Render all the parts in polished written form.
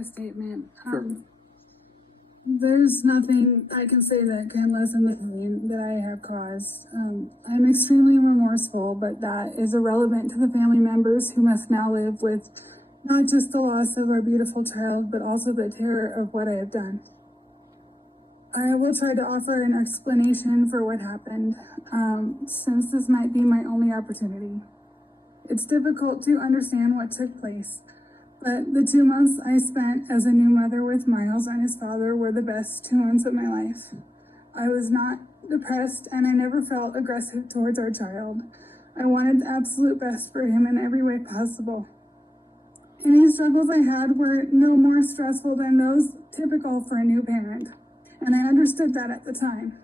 statement. Sure. There's nothing I can say that can lessen the pain that I have caused. I'm extremely remorseful, but that is irrelevant to the family members who must now live with not just the loss of our beautiful child, but also the terror of what I have done. I will try to offer an explanation for what happened, since this might be my only opportunity. It's difficult to understand what took place, but the 2 months I spent as a new mother with Miles and his father were the best 2 months of my life. I was not depressed, and I never felt aggressive towards our child. I wanted the absolute best for him in every way possible. Any struggles I had were no more stressful than those typical for a new parent, and I understood that at the time.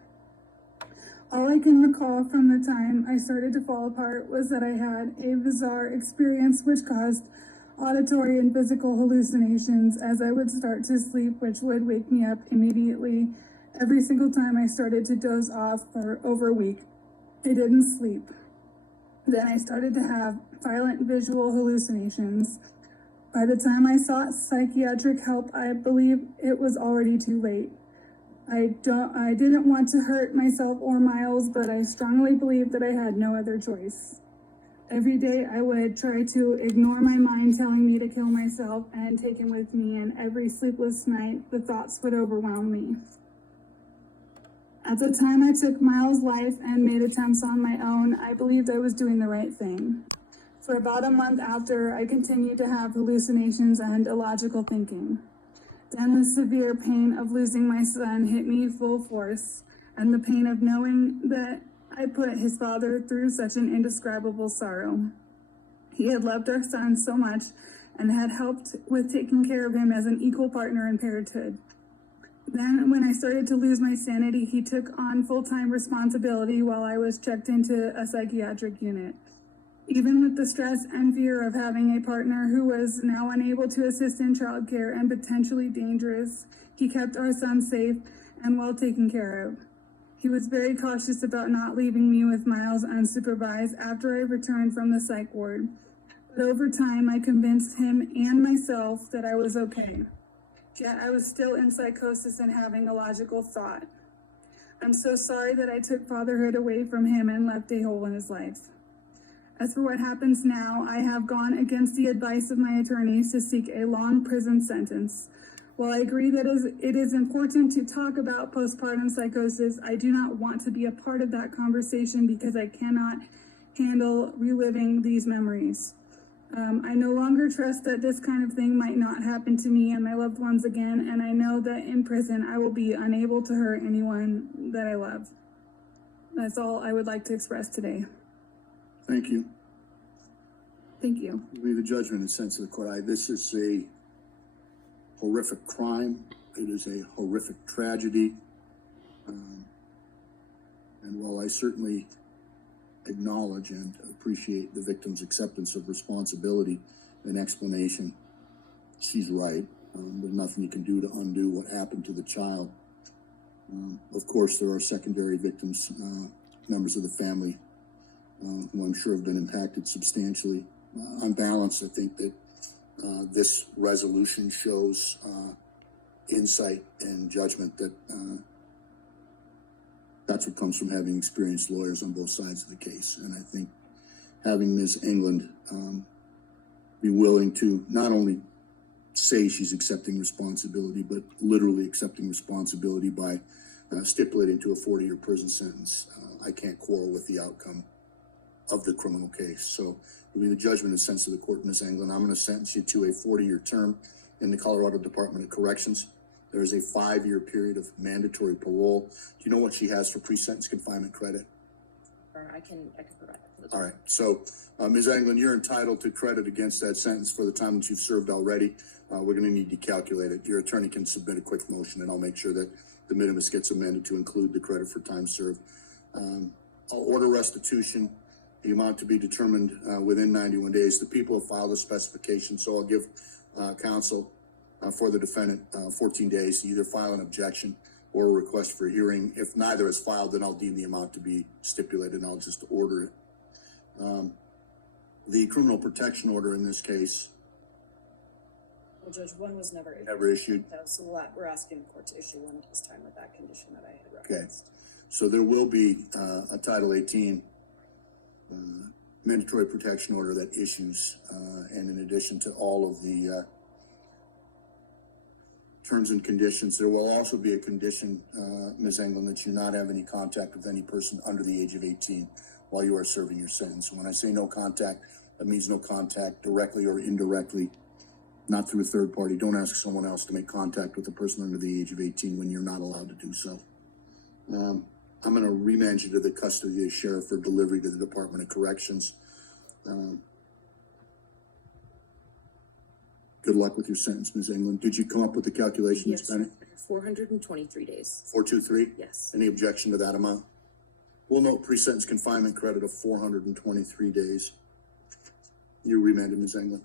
All I can recall from the time I started to fall apart was that I had a bizarre experience which caused auditory and physical hallucinations as I would start to sleep, which would wake me up immediately. Every single time I started to doze off for over a week, I didn't sleep. Then I started to have violent visual hallucinations. By the time I sought psychiatric help, I believe it was already too late. I didn't want to hurt myself or Miles, but I strongly believed that I had no other choice. Every day I would try to ignore my mind telling me to kill myself and take him with me, and every sleepless night the thoughts would overwhelm me. At the time I took Miles' life and made attempts on my own, I believed I was doing the right thing. For about a month after, I continued to have hallucinations and illogical thinking. Then the severe pain of losing my son hit me full force, and the pain of knowing that I put his father through such an indescribable sorrow. He had loved our son so much and had helped with taking care of him as an equal partner in parenthood. Then, when I started to lose my sanity, he took on full-time responsibility while I was checked into a psychiatric unit. Even with the stress and fear of having a partner who was now unable to assist in childcare and potentially dangerous, he kept our son safe and well taken care of. He was very cautious about not leaving me with Miles unsupervised after I returned from the psych ward. But over time, I convinced him and myself that I was okay. Yet I was still in psychosis and having illogical thought. I'm so sorry that I took fatherhood away from him and left a hole in his life. As for what happens now, I have gone against the advice of my attorneys to seek a long prison sentence. While I agree that it is important to talk about postpartum psychosis, I do not want to be a part of that conversation because I cannot handle reliving these memories. I no longer trust that this kind of thing might not happen to me and my loved ones again, and I know that in prison I will be unable to hurt anyone that I love. That's all I would like to express today. Thank you. Thank you. We have a judgment in the sense of the court. This is a horrific crime. It is a horrific tragedy. And while I certainly acknowledge and appreciate the victim's acceptance of responsibility and explanation, she's right. There's nothing you can do to undo what happened to the child. Of course, there are secondary victims, members of the family, who I'm sure have been impacted substantially. On balance, I think that this resolution shows insight and judgment that that's what comes from having experienced lawyers on both sides of the case. And I think having Ms. England be willing to not only say she's accepting responsibility, but literally accepting responsibility by stipulating to a 40-year prison sentence, I can't quarrel with the outcome of the criminal case. So it'll be the judgment and sense of the court, Ms. England. I'm going to sentence you to a 40-year term in the Colorado Department of Corrections. There is a 5-year period of mandatory parole. Do you know what she has for pre-sentence confinement credit? I can provide that. All right. So, Ms. England, you're entitled to credit against that sentence for the time that you've served already. We're going to need to calculate it. Your attorney can submit a quick motion, and I'll make sure that the minimus gets amended to include the credit for time served. I'll order restitution. The amount to be determined within 91 days. The people have filed a specification, so I'll give counsel for the defendant 14 days to either file an objection or a request for a hearing. If neither is filed, then I'll deem the amount to be stipulated and I'll just order it. The criminal protection order in this case Well, Judge, one was never issued. Never issued. That was, so we're asking the court to issue one at this time with that condition that I had Okay. referenced. So there will be a Title 18 mandatory protection order that issues, and in addition to all of the terms and conditions, there will also be a condition, Ms. Englund, that you not have any contact with any person under the age of 18 while you are serving your sentence. When I say no contact, that means no contact directly or indirectly, not through a third party. Don't ask someone else to make contact with a person under the age of 18 when you're not allowed to do so. I'm going to remand you to the custody of the sheriff for delivery to the Department of Corrections. Good luck with your sentence, Ms. Englund. Did you come up with the calculation, Ms. Yes, Bennett? 423 days. 423? Yes. Any objection to that amount? We'll note pre-sentence confinement credit of 423 days. You're remanded, Ms. Englund.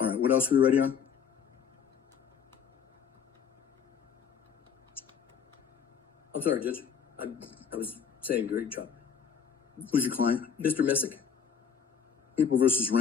All right, what else are we ready on? I'm sorry, Judge. I was saying great job. Who's your client? Mr. Messick. People versus